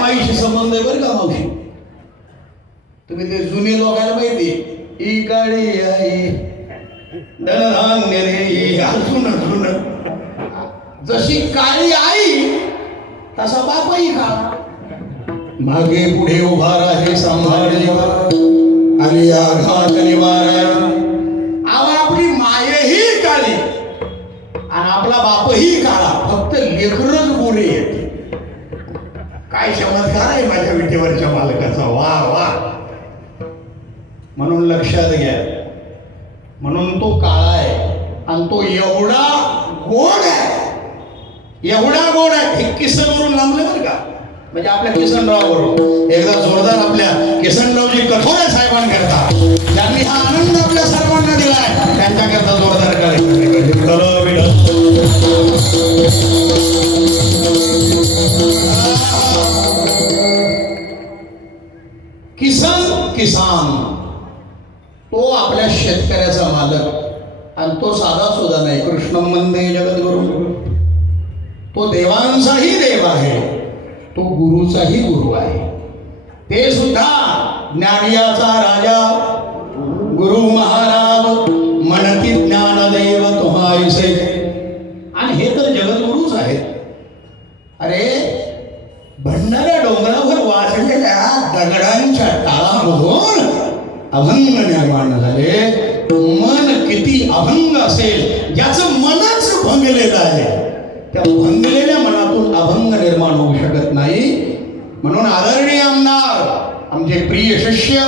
माईशी संबंध आहे बरं का मावशी. तुम्ही ते जुने लोकांना माहिती ही काळी आई धनधान्य रे अजून अजून जशी काळी आई तसा बापही काळा. मागे पुढे उभा राहे सांभाळे आणि आघात निवारा. आपली मायही काळी आणि आपला बापही काळा, फक्त लेकरच गोरे आहेत. काय चमत्कार आहे माझ्या विटेवरच्या मालकाचा. वा वा. म्हणून लक्षात घ्या, म्हणून तो काळा आहे आणि तो एवढा गोड आहे, एवढा गोड आहे. हे किसनवरून लांबलं बरं का, म्हणजे आपल्या किसनराववरून. एकदा जोरदार आपल्या किसनरावजी कठोरे साहेबांकरता ज्यांनी हा आनंद आपल्या सर्वांना दिलाय त्यांच्याकरता जोरदार किसन किसान तो आपल्या शेतकऱ्याचा मालक आणि तो साधा सुद्धा नाही. कृष्ण वंदे जगद्गुरु. तो देवांचाही देव आहे, तो गुरुचाही गुरु आहे. ते सुद्धा ज्ञानियाचा राजा गुरु महाराज म्हणती ज्ञानदेव तुम्हाईसे. आणि हे तर जगद्गुरूच आहेत. अरे भंडाऱ्या डोंगरावर वाचलेल्या दगडांच्या टाळामधून अभंग निर्माण झाले. मन किती अभंग असेल, ज्याचं मनच भंगलेलं आहे, त्या भंगलेल्या मनातून अभंग निर्माण होऊ शकत नाही. म्हणून आदरणीय आमदार, आमचे प्रिय शिष्य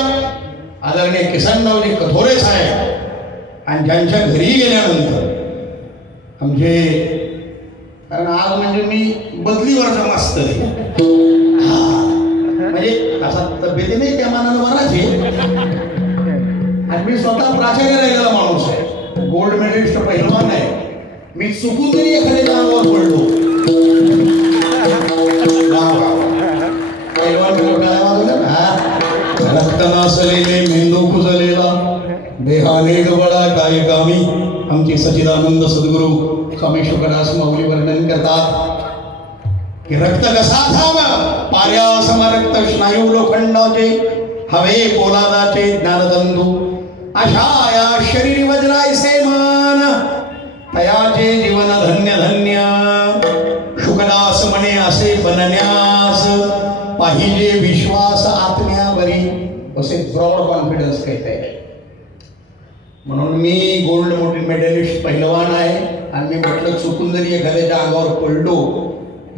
आदरणीय किसनरावजी कठोरे साहेब आणि ज्यांच्या घरी गेल्यानंतर आमचे, कारण आज म्हणजे मी बदलीवरचा मास्तर आहे, म्हणजे असा तब्येतीने त्या मानानं बराच. आणि मी स्वतः प्राचार्य राहिलेला माणूस आहे, गोल्ड मेडलिस्ट पहिलवान आहे. मी चुकून तरी एखाद्या अंगावर पडलो, रक्त नासलेले मेंदू कुजलेला देहाने गवळा काय कामी. आमचे सच्चिदानंद सद्गुरू स्वामी शुकदास माऊली वर्णन करतात की रक्त कसा थांब पाऱ्या समरक्त स्नायू लोखंडाचे हवे पोलादाचे ज्ञानतंतू अशा या शरीर वज्रायसे मन तयाचे जीवन धन्य धन्य. शुकदास म्हणे असे बनण्यास पाहिजे विश्वास आत्म्यावरी. असे ब्रॉड कॉन्फिडन्स कहते. म्हणून मी गोल्ड मेडलिस्ट पहिलवान आहे आणि मी म्हटलं चुकून जरी एखाद्याच्या अंगावर पडलो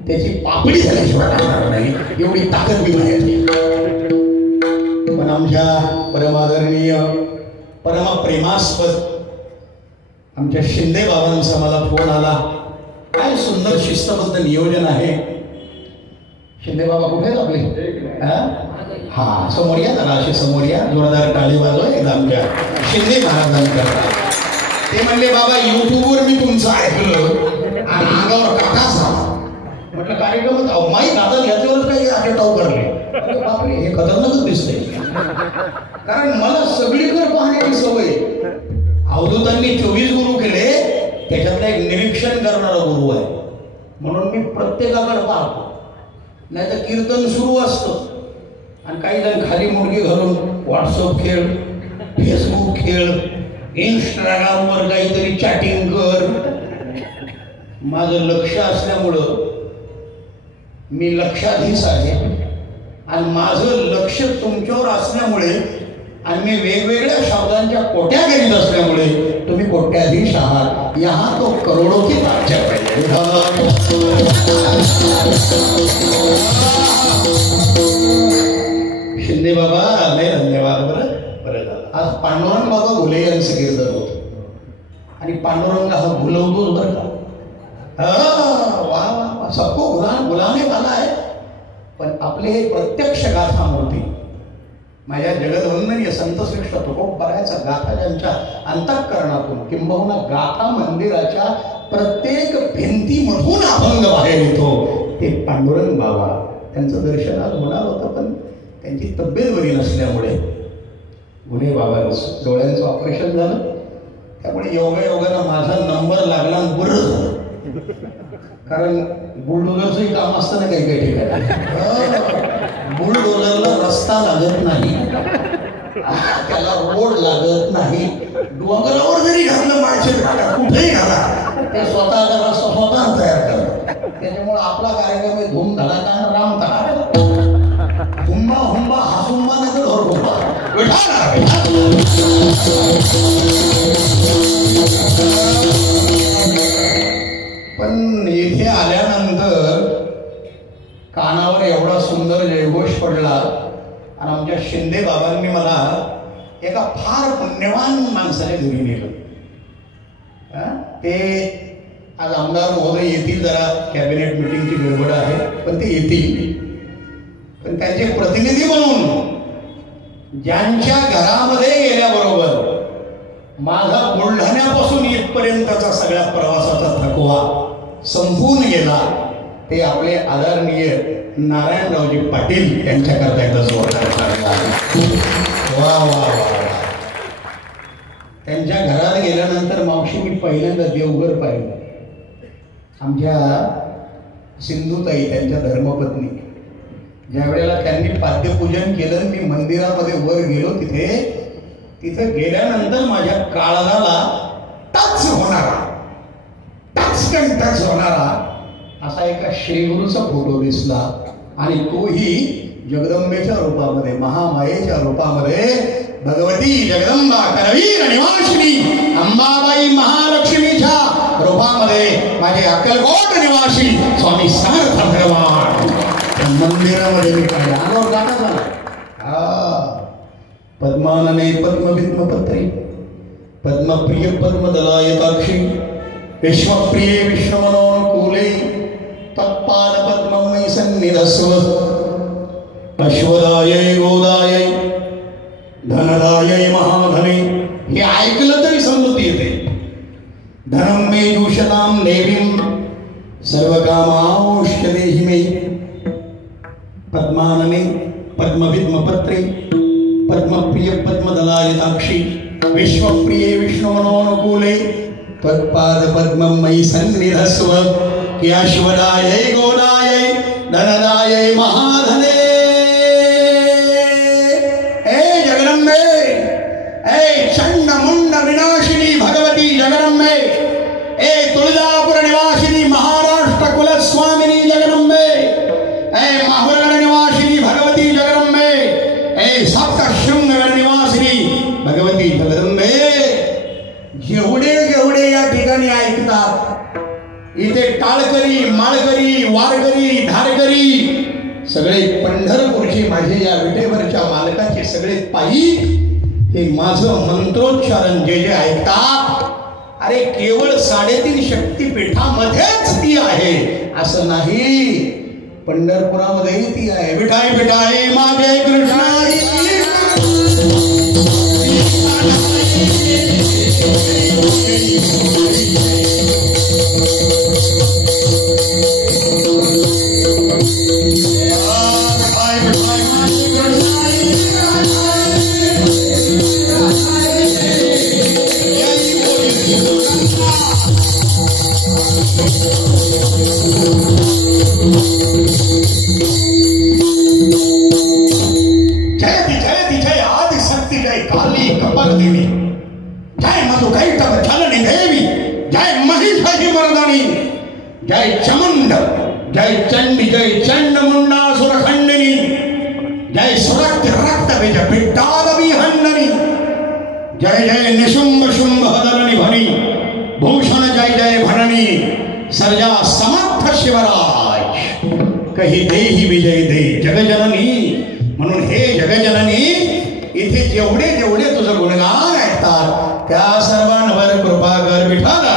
त्याची पापडी झाल्याशिवाय राहणार नाही, एवढी ताकद मी माझ्याची. पण आमच्या परमादरणीय परमप्रेमास्पद आमच्या शिंदे बाबांचा मला फोन आला. काय सुंदर शिस्तबद्ध नियोजन आहे. शिंदे बाबा कुठे आहेत आपले? हा समोर या जरा, अशी समोर या, जोरदार टाळी वाजवा एकदा आमच्या शिंदे महाराजांकरता. ते म्हणले बाबा युट्यूबवर मी तुमचं ऐकलं आणि अंगावर काटा झाला. म्हटलं कार्यक्रमात माहीत आता याच्यावरच काही असे टाऊ करले. बापरे हे खतरनाकच दिसतंय. कारण मला सगळीकडे पाहण्याची सवय. अवधूतांनी 24 गुरु केले, त्याच्यातला एक निरीक्षण करणारा गुरु आहे. म्हणून मी प्रत्येकाकडे पाहतो. नाही तर कीर्तन सुरू असतं आणि काही जण खाली मुडकी घालून व्हॉट्सअप खेळ, फेसबुक खेळ, इंस्टाग्रामवर काहीतरी चॅटिंग कर. माझं लक्ष असल्यामुळं मी लक्षाधीश आहे आणि माझं लक्ष तुमच्यावर असल्यामुळे आणि मी वेगवेगळ्या शब्दांच्या कोट्या करीत असल्यामुळे तुम्ही कोट्याधीश आहात. यहाँ तो करोडों की बात चल रही है. शिंदे बाबा लय धन्यवाद. बरं झालं आज पांडुरंग बाबा घुले यांचं कीर्तन होतं आणि पांडुरंग हा भुलवतोच बरं का. वा वा सबको गुलाने वाला आहे. पण आपले हे प्रत्यक्ष गाथा मूर्ती माझ्या जगदवंदनीय संतश्रेष्ठ तुकोबरायाचा गाथा ज्यांच्या अंतःकरणातून किंबहुना गाथा मंदिराच्या प्रत्येक भिंतीमधून अभंग बाहेर येतो ते पांडुरंग बाबा. त्यांचं दर्शन आज होणार होतं पण त्यांची तब्येत बरी नसल्यामुळे गुन्हे बाबांचं डोळ्यांचं ऑपरेशन झालं त्यामुळे योगायोगानं माझा नंबर लागला बरं झालं, कारण बुलडोझरचंही काम असतं ना काही काही ठिकाणी. बुलडोझरला रस्ता लागत नाही, त्याला रोड लागत नाही. डोंगरावर जरी घातलं माळशेर कुठेही घाला, ते स्वतःचा रस्ता स्वतः तयार करतात. त्याच्यामुळे आपला कार्यक्रम आहे धूम धडाका राम धडाका, हुंबा हुंबा हसुंबा नाही तर धोरगुंबा. पण इथे आल्यानंतर कानावर एवढा सुंदर जयघोष पडला आणि आमच्या शिंदे बाबांनी मला एका फार पुण्यवान माणसाने घरी नेलं. ते आज आमदार महोदय येतील, जरा कॅबिनेट मिटिंगची गडबड आहे पण ते येतील. पण त्यांचे प्रतिनिधी म्हणून ज्यांच्या घरामध्ये गेल्याबरोबर माझा बुलढाण्यापासून इथपर्यंतचा सगळ्या प्रवासाचा थकवा संपून गेला, ते आपले आदरणीय नारायणरावजी पाटील यांच्याकरता एकदा जोरदार वा वा वा. त्यांच्या घरात गेल्यानंतर मावशी मी पहिल्यांदा देवघर पाहिलं. आमच्या सिंधुताई त्यांच्या धर्मपत्नी, ज्या वेळेला त्यांनी पाद्यपूजन केलं मी मंदिरामध्ये वर गेलो, तिथे गेल्यानंतर माझ्या काळजाला टच होणारा असा एका श्रीगुरूचा फोटो दिसला. आणि तोही जगदंबेच्या रूपामध्ये, महामायेच्या रूपामध्ये, भगवती जगदंबा करवीर निवासिनी अंबाबाई महालक्ष्मीच्या रूपामध्ये माझे अक्कलकोट निवासी स्वामी समर्थ भगवान मंदिरामध्ये मी पाहिलं. अंगावर गाणं झालं. पद्मानने पद्मविद्मपत्रे पद्मप्रिय पद्मदलायताक्षी विश्वप्रिये विश्वमनोनुकूले तत्पाद पद्ममयी सन्निधस्व अश्वदायै गोदायै धनदायै महाधने. हे ऐकलं तरी समजून येते. धनम मे जुषतां देवीं सर्वकामांश्च देहि मे. पद्मानने पद्मविद्मपत्रे पद्मप्रिय पद्मदलायताक्षी विश्वप्रिये विष्णुमनोनुकूले तत्पाद पद्ममयी सन्निधस्व कि अश्वदायै गोदायै धनदायै महाधने. ए जगदंबे, ए चंड मुंड विनाशिनी भगवती जगदंबे, ए तुळजापुर निवासिनी महाराष्ट्र कुलस्वामिनी जगदंबे, ए माहुरगड निवासिनी भगवती जगदंबे, ए सप्तशृंग निवासिनी भगवती जगदंबे. जेवढे या ठिकाणी ऐकतात, इथे टाळकरी माळकरी वारकरी धारकरी सगळे पंढरपूरचे माझे या विटेवरच्या मालकाचे सगळे पायी हे माझं मंत्रोच्चारण जे जे ऐकतात, अरे केवळ 3.5 शक्तिपीठामध्येच ती आहे असं नाही, पंढरपुरामध्येही ती आहे. विठाई विठाई मागे कृष्णाई. जयति जय आदिशक्ति जय काली कपर्दिनी जय मधुकैटभ झलनी देवी जय महिषासुरमर्दिनी जय चमुंड जय चंडी जय चंडमुंडासुर खंडिनी जय सुरक्त रक्त बीज पिट्टाद विहंडनी जय जय निशुंभ शुंभ हदलनी भनी भूषण जय जय भरणी सर्जा समर्थ शिवराज कही देही विजय दे जगजननी. म्हणून हे जगजननी, इथे जेवढे जेवढे तुझं गुणगान ऐकतात त्या सर्वांवर कृपा कर विठ्ठला.